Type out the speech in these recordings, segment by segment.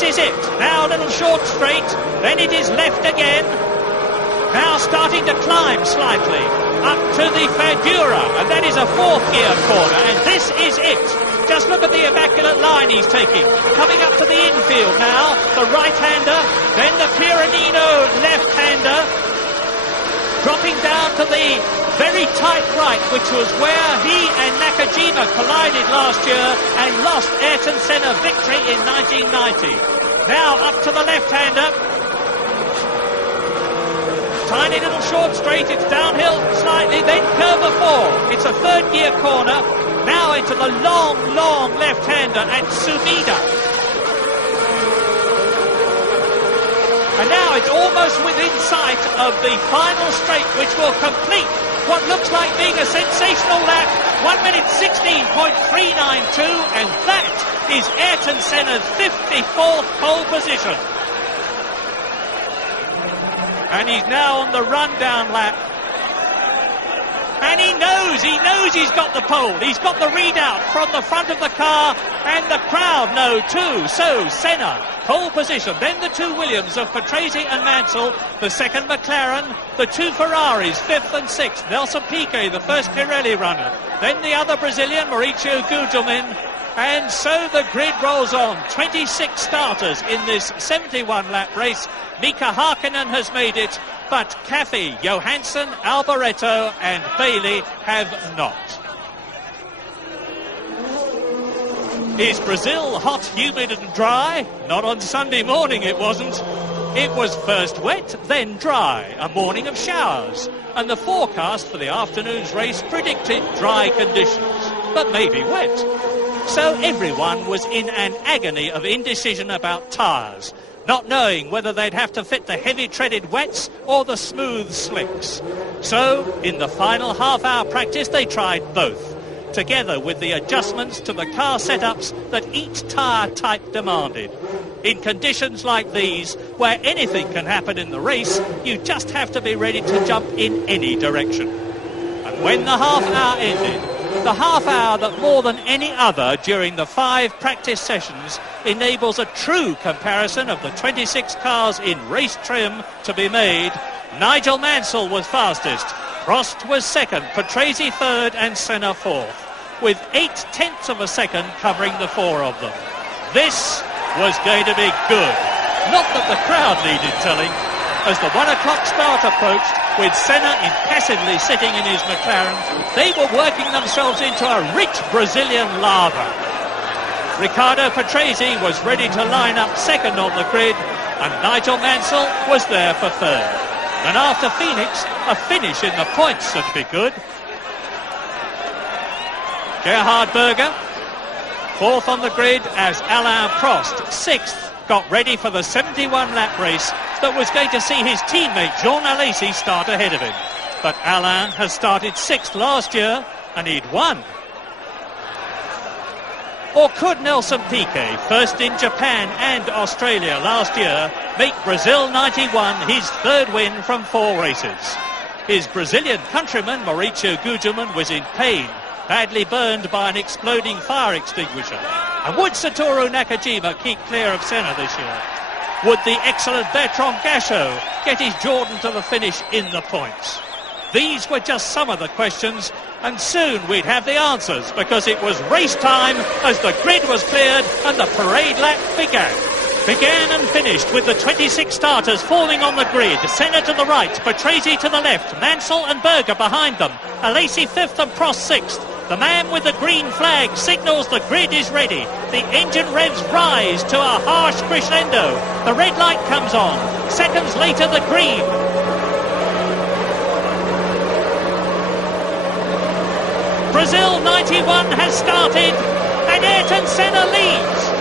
This is it. Now a little short straight, then it is left again. Now starting to climb slightly up to the Fadura, and that is a fourth gear corner, and this is it. Just look at the immaculate line he's taking. Coming up to the infield now, the right-hander, then the Piranino left-hander, dropping down to the very tight right, which was where he and Nakajima collided last year and lost Ayrton Senna victory in 1990. Now up to the left-hander. Tiny little short straight, it's downhill slightly, then curve of four. It's a third gear corner. Now into the long left-hander at Sumida. And now it's almost within sight of the final straight, which will complete what looks like being a sensational lap. 1 minute 16.392, and that is Ayrton Senna's 54th pole position. And he's now on the run-down lap. And he knows he's got the pole. He's got the readout from the front of the car, and the crowd know too. So Senna, pole position. Then the two Williams of Patrese and Mansell, the second McLaren, the two Ferraris, fifth and sixth. Nelson Piquet, the first Pirelli runner. Then the other Brazilian, Mauricio Gugelmin. And so the grid rolls on. 26 starters in this 71-lap race. Mika Hakkinen has made it, but Caffey, Johansson, Alboreto and Bailey have not. Is Brazil hot, humid and dry? Not on Sunday morning it wasn't. It was first wet, then dry, a morning of showers. And the forecast for the afternoon's race predicted dry conditions, but maybe wet. So everyone was in an agony of indecision about tyres, not knowing whether they'd have to fit the heavy-treaded wets or the smooth slicks. So, in the final half-hour practice, they tried both, together with the adjustments to the car setups that each tyre type demanded. In conditions like these, where anything can happen in the race, you just have to be ready to jump in any direction. And when the half-hour ended, the half-hour that more than any other during the 5 practice sessions enables a true comparison of the 26 cars in race trim to be made, Nigel Mansell was fastest, Prost was second, Patrese third and Senna fourth, with 0.8 of a second covering the four of them. This was going to be good. Not that the crowd needed telling. As the 1 o'clock start approached, with Senna impassively sitting in his McLaren, they were working themselves into a rich Brazilian lather. Riccardo Patrese was ready to line up second on the grid, and Nigel Mansell was there for third. And after Phoenix, a finish in the points would be good. Gerhard Berger, fourth on the grid as Alain Prost, sixth, got ready for the 71-lap race that was going to see his teammate Jean Alesi start ahead of him. But Alain has started sixth last year, and he'd won. Or could Nelson Piquet, first in Japan and Australia last year, make Brazil 91 his third win from 4 races? His Brazilian countryman Mauricio Gugelmin was in pain, badly burned by an exploding fire extinguisher. And would Satoru Nakajima keep clear of Senna this year? Would the excellent Bertrand Gachot get his Jordan to the finish in the points? These were just some of the questions, and soon we'd have the answers, because it was race time as the grid was cleared and the parade lap began and finished with the 26 starters forming on the grid. Senna to the right, Patrese to the left, Mansell and Berger behind them, Alesi fifth and Prost sixth. The man with the green flag signals the grid is ready. The engine revs rise to a harsh crescendo. The red light comes on. Seconds later, the green. Brazil 91 has started, and Ayrton Senna leads.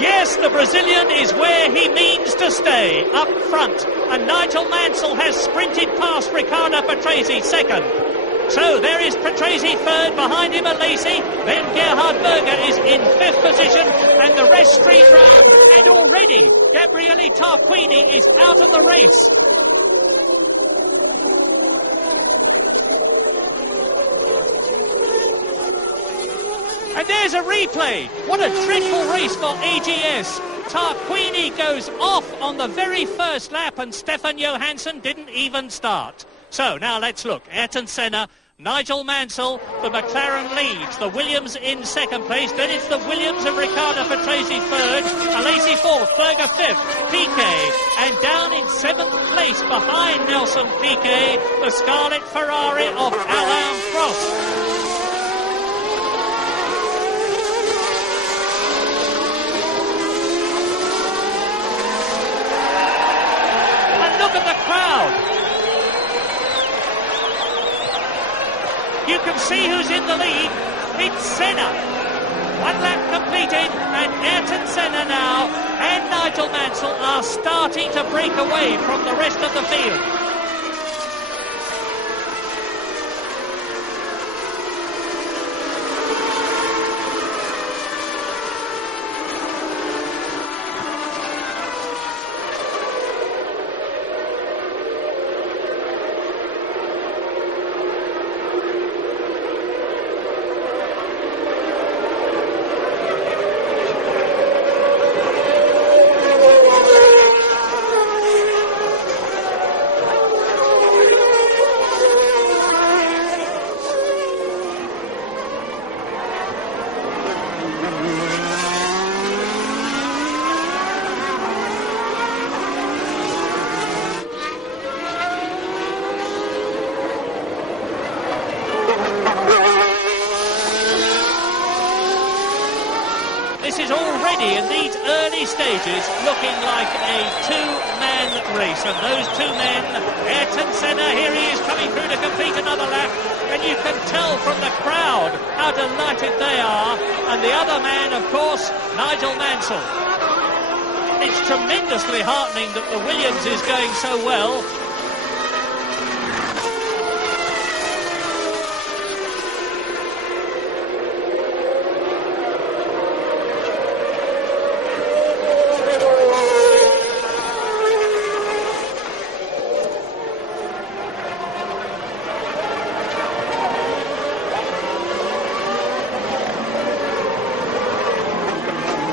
Yes, the Brazilian is where he means to stay, up front. And Nigel Mansell has sprinted past Riccardo Patrese second. So there is Patrese third, behind him Alesi, then Gerhard Berger is in fifth position, and the rest stream round, and already Gabriele Tarquini is out of the race. And there's a replay. What a dreadful race for AGS. Tarquini goes off on the very first lap and Stefan Johansson didn't even start. So now let's look. Ayrton Senna, Nigel Mansell, the McLaren leads. The Williams in second place. Then it's the Williams and Riccardo Patrese third. Alesi fourth, Berger fifth, Piquet. And down in seventh place behind Nelson Piquet, the Scarlet Ferrari of Alain Prost. You can see who's in the lead. It's Senna. One lap completed, and Ayrton Senna now and Nigel Mansell are starting to break away from the rest of the field. This is already, in these early stages, looking like a two-man race. And those two men, Ayrton Senna, here he is coming through to complete another lap. And you can tell from the crowd how delighted they are. And the other man, of course, Nigel Mansell. It's tremendously heartening that the Williams is going so well.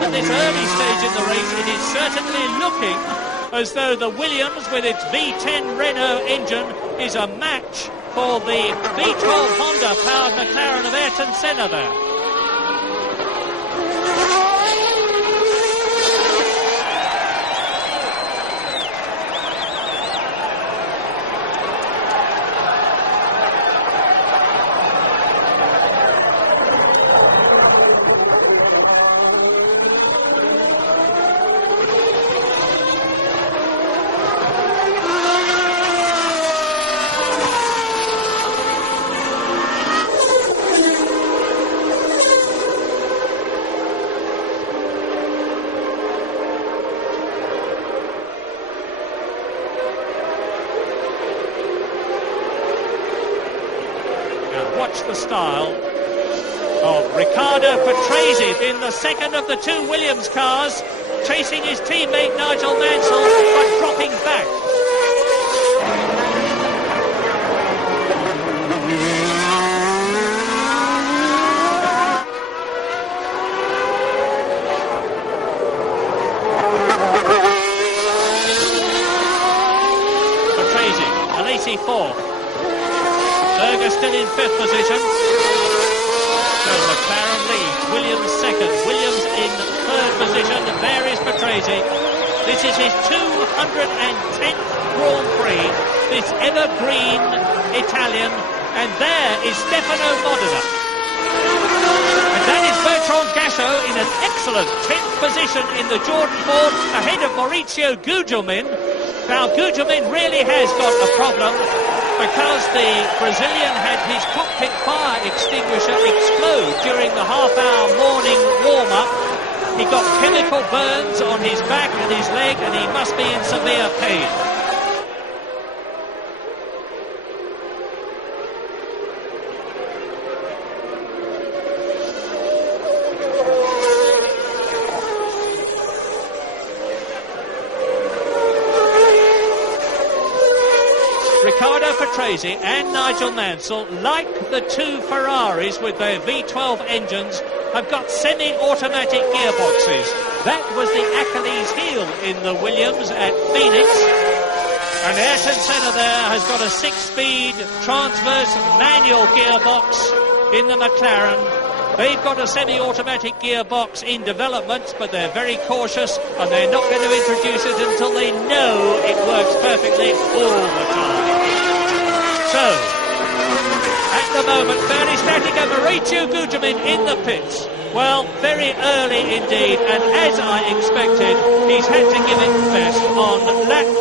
At this early stage in the race, it is certainly looking as though the Williams with its V10 Renault engine is a match for the V12 Honda powered McLaren of Ayrton Senna there. Watch the style of Riccardo Patrese in the second of the two Williams cars, chasing his teammate Nigel Mansell, but dropping back. Patrese, Alesi fourth. Berger still in fifth position. So McLaren leads. Williams second. Williams in third position. There is Patrese. This is his 210th Grand Prix. This evergreen Italian. And there is Stefano Modena. And that is Bertrand Gachot in an excellent 10th position in the Jordan Ford, ahead of Maurizio Gugelmin. Now Gugelmin really has got a problem, because the Brazilian had his cockpit fire extinguisher explode during the half-hour morning warm-up. He got chemical burns on his back and his leg, and he must be in severe pain. Riccardo Patrese and Nigel Mansell, like the two Ferraris with their V12 engines, have got semi-automatic gearboxes. That was the Achilles heel in the Williams at Phoenix. And Ayrton Senna there has got a 6-speed transverse manual gearbox in the McLaren. They've got a semi-automatic gearbox in development, but they're very cautious and they're not going to introduce it until they know it works perfectly all the time. So, at the moment, fairly static, and Mauricio Gugelmin in the pits. Well, very early indeed, and as I expected, he's had to give it best on lap